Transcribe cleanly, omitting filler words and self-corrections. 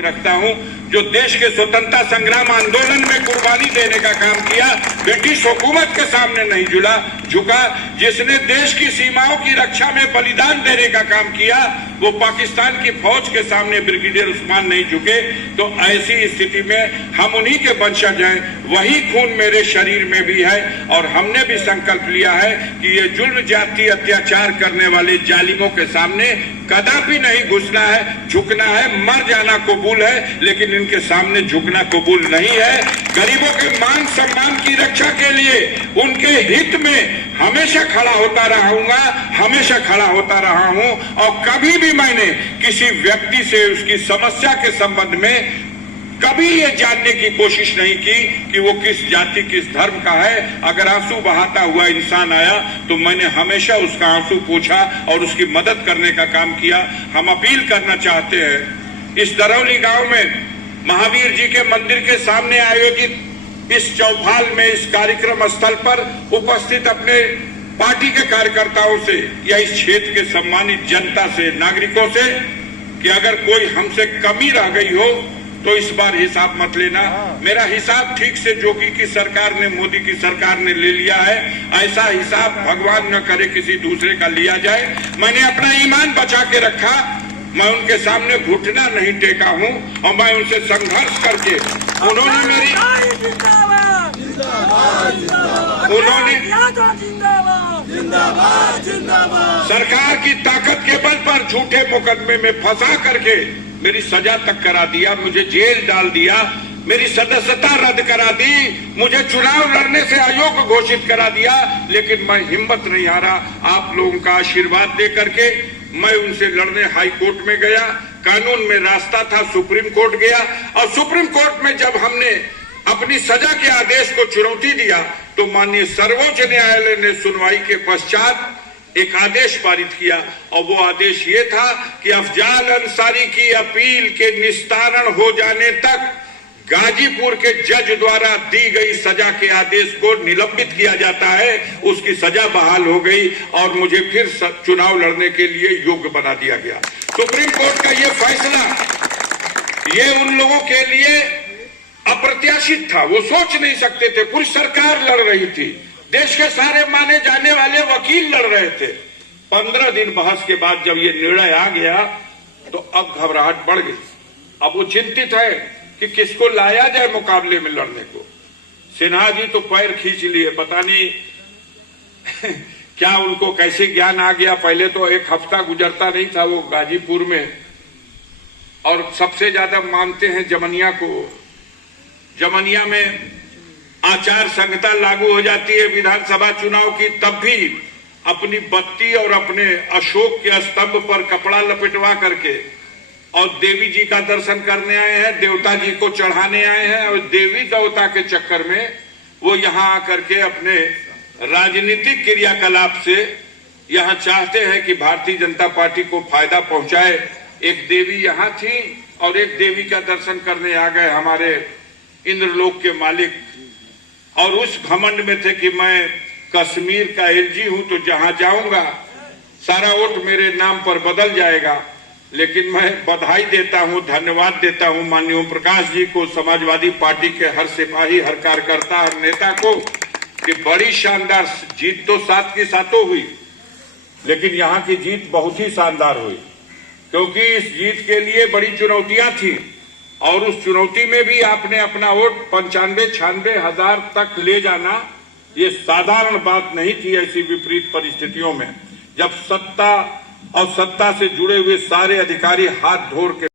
रखता हूं, जो देश के स्वतंत्रता संग्राम आंदोलन में कुर्बानी देने का काम किया, ब्रिटिश हुकूमत के सामने नहीं झुका, जिसने देश की सीमाओं की रक्षा में बलिदान देने का काम किया, वो पाकिस्तान की फौज के सामने ब्रिगेडियर उस्मान नहीं झुके। तो ऐसी स्थिति में हम उन्हीं के वंशज हैं, वही खून मेरे शरीर में भी है और हमने भी संकल्प लिया है कि ये जुल्म जाति अत्याचार करने वाले जालिमों के सामने कदापि नहीं घुसना है, झुकना है, मर जाना कबूल है, लेकिन इनके सामने झुकना कबूल नहीं है। गरीबों के मान सम्मान की रक्षा के लिए उनके हित में हमेशा खड़ा होता रहूंगा, हमेशा खड़ा होता रहा हूं और कभी भी मैंने किसी व्यक्ति से उसकी समस्या के संबंध में कभी ये जानने की कोशिश नहीं की कि वो किस जाति किस धर्म का है। अगर आंसू बहाता हुआ इंसान आया तो मैंने हमेशा उसका आंसू पूछा और उसकी मदद करने का काम किया। हम अपील करना चाहते हैं, इस दरौली गांव में महावीर जी के मंदिर के सामने आयोजित इस चौपाल में, इस कार्यक्रम स्थल पर उपस्थित अपने पार्टी के कार्यकर्ताओं से या इस क्षेत्र के सम्मानित जनता से, नागरिकों से, कि अगर कोई हमसे कमी रह गई हो तो इस बार हिसाब मत लेना। मेरा हिसाब ठीक से जोगी की सरकार ने, मोदी की सरकार ने ले लिया है, ऐसा हिसाब भगवान न करे किसी दूसरे का लिया जाए। मैंने अपना ईमान बचा के रखा, मैं उनके सामने घुटना नहीं टेका हूं और मैं उनसे संघर्ष करके उन्होंने सरकार की ताकत के बल पर झूठे मुकदमे में फंसा करके मेरी सजा तक करा दिया, मुझे जेल डाल दिया, मेरी सदस्यता रद्द करा दी, मुझे चुनाव लड़ने से अयोग्य घोषित करा दिया। लेकिन मैं हिम्मत नहीं हारा, आप लोगों का आशीर्वाद दे करके मैं उनसे लड़ने हाई कोर्ट में गया। कानून में रास्ता था, सुप्रीम कोर्ट गया और सुप्रीम कोर्ट में जब हमने अपनी सजा के आदेश को चुनौती दिया तो माननीय सर्वोच्च न्यायालय ने सुनवाई के पश्चात एक आदेश पारित किया और वो आदेश ये था कि अफजाल अंसारी की अपील के निस्तारण हो जाने तक गाजीपुर के जज द्वारा दी गई सजा के आदेश को निलंबित किया जाता है। उसकी सजा बहाल हो गई और मुझे फिर चुनाव लड़ने के लिए योग्य बना दिया गया। सुप्रीम कोर्ट का ये फैसला ये उन लोगों के लिए अप्रत्याशित था, वो सोच नहीं सकते थे। पूरी सरकार लड़ रही थी, देश के सारे माने जाने वाले वकील लड़ रहे थे। 15 दिन बहस के बाद जब ये निर्णय आ गया तो अब घबराहट बढ़ गई। अब वो चिंतित है कि किसको लाया जाए मुकाबले में लड़ने को। सिन्हा जी तो पैर खींच लिए, पता नहीं क्या उनको कैसे ज्ञान आ गया। पहले तो एक हफ्ता गुजरता नहीं था वो गाजीपुर में, और सबसे ज्यादा मानते हैं जमनिया को। जमनिया में आचार संहिता लागू हो जाती है विधानसभा चुनाव की, तब भी अपनी बत्ती और अपने अशोक के स्तंभ पर कपड़ा लपेटवा करके और देवी जी का दर्शन करने आए हैं, देवता जी को चढ़ाने आए हैं और देवी देवता के चक्कर में वो यहाँ आकर के अपने राजनीतिक क्रियाकलाप से यहाँ चाहते हैं कि भारतीय जनता पार्टी को फायदा पहुंचाए। एक देवी यहाँ थी और एक देवी का दर्शन करने आ गए हमारे इंद्रलोक के मालिक, और उस घमंड में थे कि मैं कश्मीर का एलजी हूं तो जहां जाऊंगा सारा वोट मेरे नाम पर बदल जाएगा। लेकिन मैं बधाई देता हूं, धन्यवाद देता हूं माननीय ओम प्रकाश जी को, समाजवादी पार्टी के हर सिपाही, हर कार्यकर्ता, हर नेता को, कि बड़ी शानदार जीत तो 7 की 7 हुई, लेकिन यहाँ की जीत बहुत ही शानदार हुई, क्योंकि इस जीत के लिए बड़ी चुनौतियां थी और उस चुनौती में भी आपने अपना वोट 95-96 हजार तक ले जाना ये साधारण बात नहीं थी। ऐसी विपरीत परिस्थितियों में जब सत्ता और सत्ता से जुड़े हुए सारे अधिकारी हाथ धो के